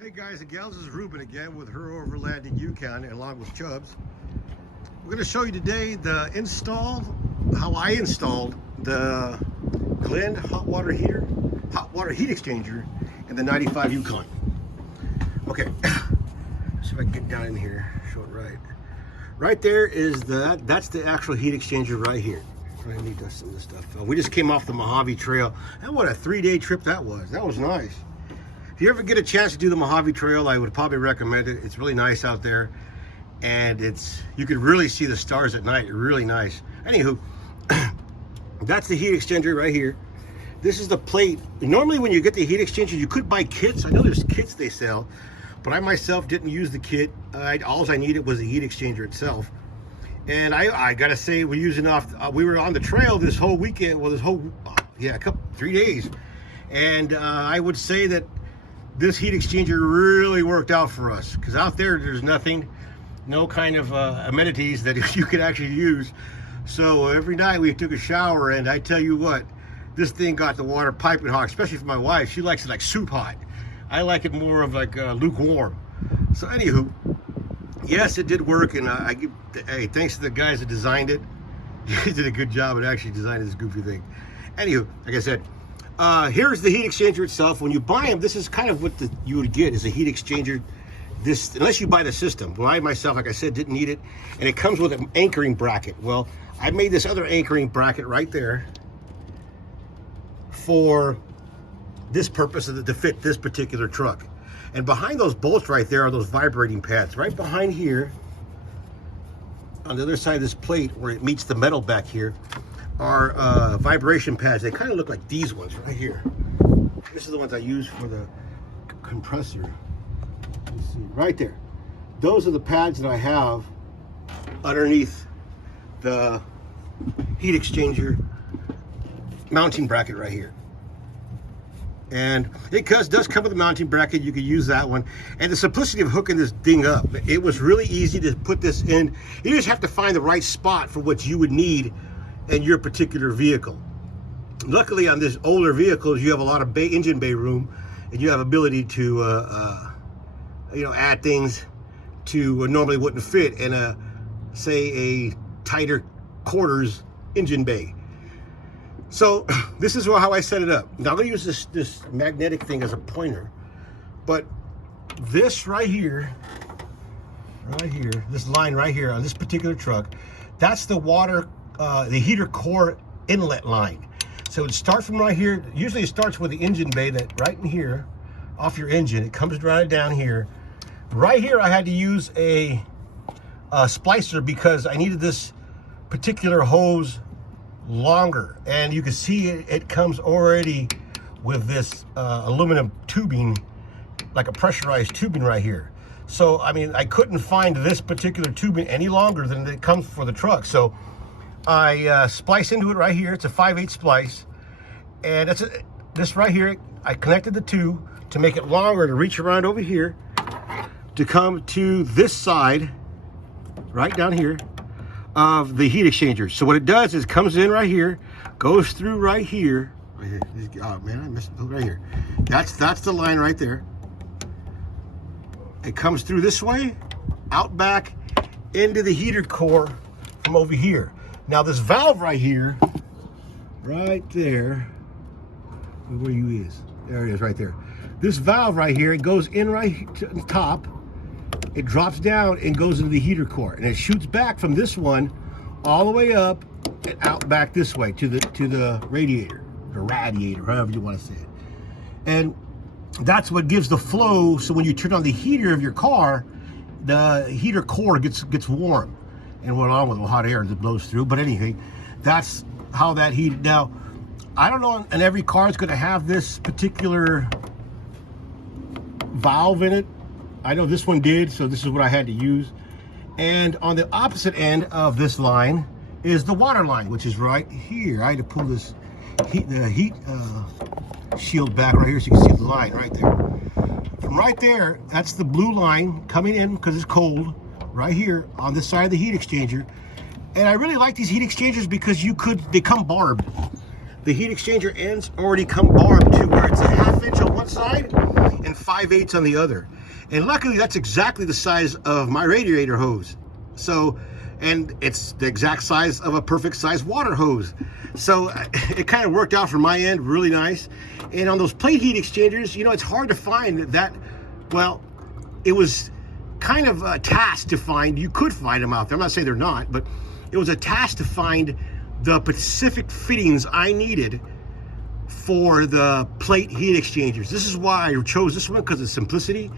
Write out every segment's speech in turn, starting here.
Hey guys and gals, this is Ruben again with her overlanding Yukon along with Chubbs. We're going to show you today how I installed the Glind hot water heat exchanger in the 95 Yukon. Okay, see if I can get down in here, show it right. Right there is that's the actual heat exchanger right here. I need some of this stuff. We just came off the Mojave Trail, and what a 3-day trip that was. That was nice. If you ever get a chance to do the Mojave Trail, I would probably recommend it. It's really nice out there, and you can really see the stars at night. Really nice. Anywho, that's the heat exchanger right here. This is the plate. Normally when you get the heat exchanger, you could buy kits. I know there's kits they sell, but I myself didn't use the kit. All I needed was the heat exchanger itself. And I gotta say, we were on the trail this whole weekend, well, 3 days. And I would say that this heat exchanger really worked out for us, because out there's nothing, no kind of amenities that you could actually use. So every night we took a shower, and I tell you what, this thing got the water piping hot, especially for my wife. She likes it like soup hot. I like it more of like lukewarm. So anywho, yes, it did work, and hey, thanks to the guys that designed it. You did a good job at actually designing this goofy thing. Anywho, like I said, here's the heat exchanger itself. When you buy them, this is kind of what you would get, is a heat exchanger. This, unless you buy the system. Well, I myself, like I said, didn't need it, and it comes with an anchoring bracket. Well, I made this other anchoring bracket right there for this purpose, to fit this particular truck. And behind those bolts right there are those vibrating pads. Right behind here, on the other side of this plate where it meets the metal back here, are vibration pads. They kind of look like these ones right here. This is the ones I use for the compressor. Let's see, right there. Those are the pads that I have underneath the heat exchanger mounting bracket right here. And it does come with a mounting bracket. You could use that one. And the simplicity of hooking this thing up, it was really easy to put this in. You just have to find the right spot for what you would need in your particular vehicle. Luckily on this older vehicles, you have a lot of engine bay room, and you have ability to add things to normally wouldn't fit in say a tighter quarters engine bay. So this is how I set it up. Now I'm gonna use this magnetic thing as a pointer, but this right here, this line right here on this particular truck, that's the the heater core inlet line. So it starts from right here. Usually it starts with the engine bay, that right in here, off your engine. It comes right down here. Right here I had to use a splicer because I needed this particular hose longer, and you can see it comes already with this aluminum tubing, like a pressurized tubing right here. So I mean, I couldn't find this particular tubing any longer than it comes for the truck. So I splice into it right here. It's a 5/8 splice, and this right here, I connected the two to make it longer, to reach around over here to come to this side right down here of the heat exchanger. So what it does is comes in right here, goes through right here. Oh man, I missed it right here. That's the line right there. It comes through this way, out back into the heater core from over here. Now this valve right here, right there, where you is? There it is, right there. This valve right here, it goes in right to the top. It drops down and goes into the heater core, and it shoots back from this one all the way up and out back this way to the radiator, however you want to say it. And that's what gives the flow. So when you turn on the heater of your car, the heater core gets warm, and went on with hot air that blows through. But anyway, that's how that heat. Now, I don't know, and every car is going to have this particular valve in it. I know this one did, so this is what I had to use. And on the opposite end of this line is the water line, which is right here. I had to pull this heat shield back right here so you can see the line right there. From right there, that's the blue line coming in because it's cold right here on this side of the heat exchanger. And I really like these heat exchangers because they come barbed. The heat exchanger ends already come barbed to where it's a 1/2 inch on one side and 5/8 on the other. And luckily, that's exactly the size of my radiator hose. So, and it's the exact size of a perfect size water hose. So it kind of worked out from my end, really nice. And on those plate heat exchangers, you know, it's hard to find that, well, it was kind of a task to find. You could find them out there. I'm not saying they're not, but it was a task to find the specific fittings I needed for the plate heat exchangers. This is why I chose this one, because of simplicity.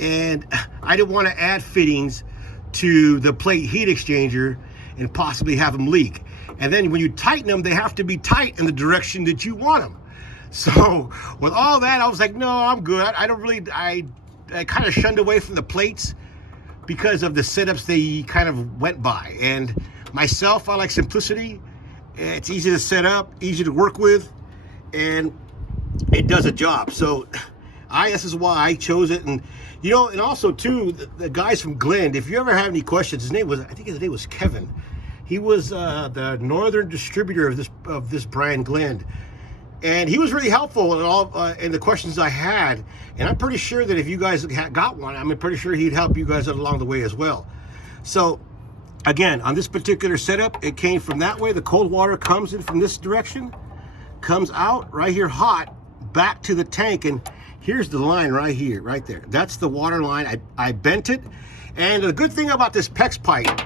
And I didn't want to add fittings to the plate heat exchanger and possibly have them leak. And then when you tighten them, they have to be tight in the direction that you want them. So with all that, I was like, no, I'm good. I don't really, I kind of shunned away from the plates because of the setups they kind of went by. And myself, I like simplicity. It's easy to set up, easy to work with, and it does a job. So this is why I chose it. And you know, and also too, the guys from Glind, if you ever have any questions, his name was, I think his name was Kevin. He was the northern distributor of this brand, Glind, and he was really helpful in all in the questions I had. And I'm pretty sure that if you guys got one, I'm pretty sure he'd help you guys along the way as well. So again, on this particular setup, it came from that way. The cold water comes in from this direction, comes out right here hot, back to the tank, and here's the line right here, right there. That's the water line. I bent it. And the good thing about this PEX pipe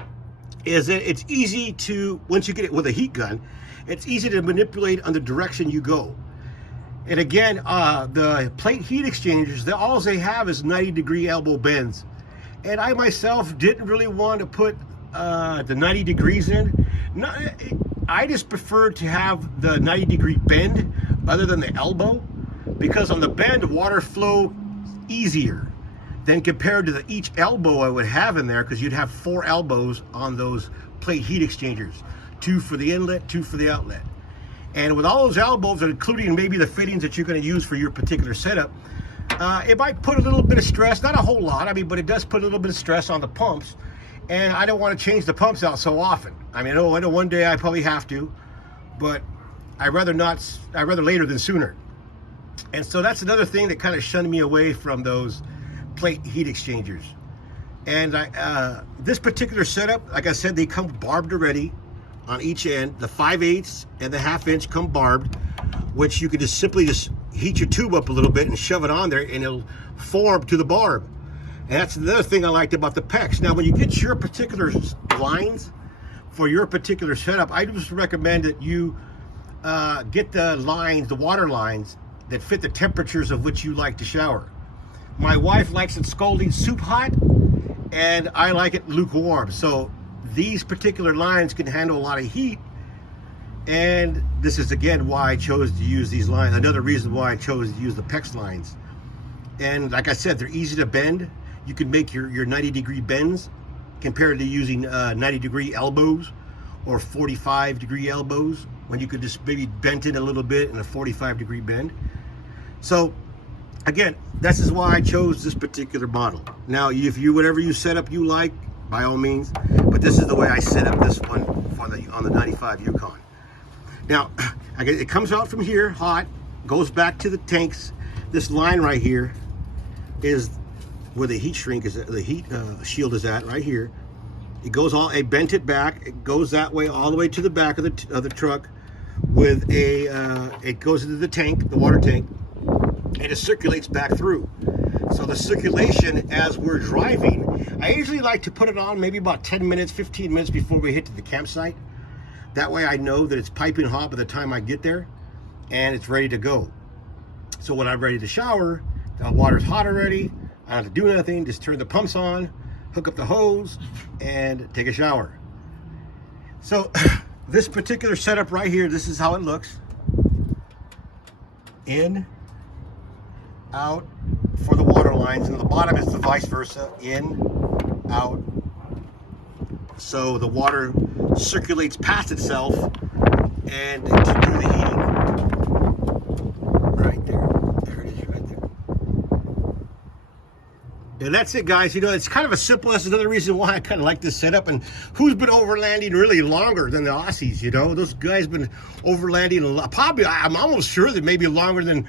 is that it's easy to, once you get it with a heat gun, it's easy to manipulate on the direction you go. And again, the plate heat exchangers, all they have is 90-degree elbow bends. And I myself didn't really want to put the 90 degrees in. I just preferred to have the 90-degree bend other than the elbow, because on the bend, water flow easier than compared to each elbow I would have in there, because you'd have 4 elbows on those plate heat exchangers, 2 for the inlet, 2 for the outlet. And with all those elbows, including maybe the fittings that you're going to use for your particular setup, it might put a little bit of stress, not a whole lot, I mean, but it does put a little bit of stress on the pumps. And I don't want to change the pumps out so often. I mean, I know one day I probably have to, but I'd rather later than sooner. And so that's another thing that kind of shunned me away from those plate heat exchangers. And this particular setup, like I said, they come barbed already on each end. The 5/8 and the 1/2 inch come barbed, which you could just simply heat your tube up a little bit and shove it on there, and it'll form to the barb. And that's another thing I liked about the PEX. Now, when you get your particular lines for your particular setup, I just recommend that you get the lines, the water lines, that fit the temperatures of which you like to shower. My wife likes it scalding soup hot, and I like it lukewarm. So these particular lines can handle a lot of heat, and this is again why I chose to use these lines. Another reason why I chose to use the PEX lines. And like I said, they're easy to bend. You can make your 90-degree bends compared to using 90-degree elbows or 45-degree elbows, when you could just maybe bend it a little bit in a 45-degree bend. So again, this is why I chose this particular model. Now, if you, whatever you set up you like, by all means, but this is the way I set up this one for on the 95 Yukon. Now, it comes out from here hot, goes back to the tanks. This line right here is where the heat shrink is, the heat shield is at, right here. It goes all, I bent it back. It goes that way all the way to the back of the truck with a, it goes into the tank, the water tank, and it circulates back through. So the circulation as we're driving, I usually like to put it on maybe about 10 minutes, 15 minutes before we hit to the campsite. That way I know that it's piping hot by the time I get there and it's ready to go. So when I'm ready to shower, the water's hot already. I don't have to do nothing, just turn the pumps on, hook up the hose, and take a shower. So this particular setup right here, this is how it looks. In, out for the water lines, and the bottom is the vice versa, in, out. So the water circulates past itself and to do the heating. Right there. There it is, right there. And that's it, guys. You know, it's kind of a simple, that's another reason why I kind of like this setup. And who's been overlanding really longer than the Aussies, you know? Those guys been overlanding a lot. Probably, I'm almost sure that maybe longer than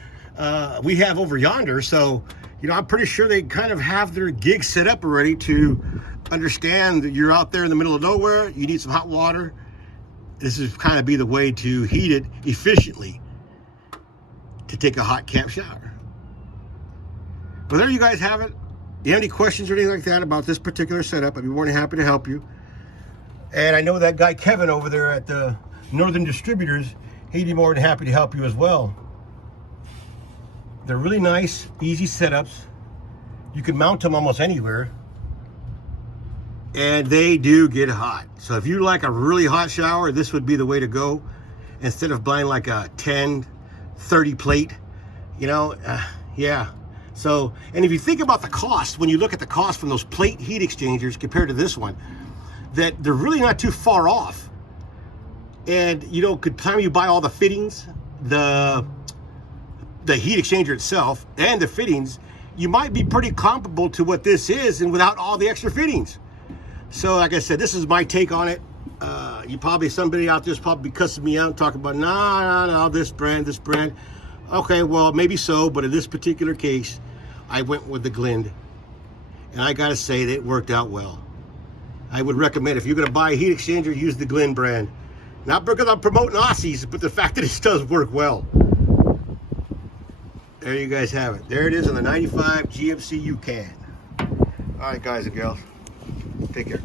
we have over yonder. So, you know, I'm pretty sure they kind of have their gig set up already to understand that you're out there in the middle of nowhere, you need some hot water. This is kind of be the way to heat it efficiently to take a hot camp shower. Well, there you guys have it. You have any questions or anything like that about this particular setup, I'd be more than happy to help you. And I know that guy Kevin over there at the Northern Distributors, he'd be more than happy to help you as well. They're really nice, easy setups. You can mount them almost anywhere. And they do get hot. So if you like a really hot shower, this would be the way to go. Instead of buying like a 10, 30 plate, you know, yeah. So, and if you think about the cost, when you look at the cost from those plate heat exchangers compared to this one, that they're really not too far off. And, you know, by the time you buy all the fittings, the heat exchanger itself and the fittings, you might be pretty comparable to what this is and without all the extra fittings. So, like I said, this is my take on it. Somebody out there's probably cussing me out and talking about, no, this brand. Okay, well, maybe so, but in this particular case, I went with the Glind. And I gotta say that it worked out well. I would recommend, if you're gonna buy a heat exchanger, use the Glind brand. Not because I'm promoting Aussies, but the fact that it does work well. There you guys have it. There it is on the 95 GMC Yukon. All right, guys and gals, take care.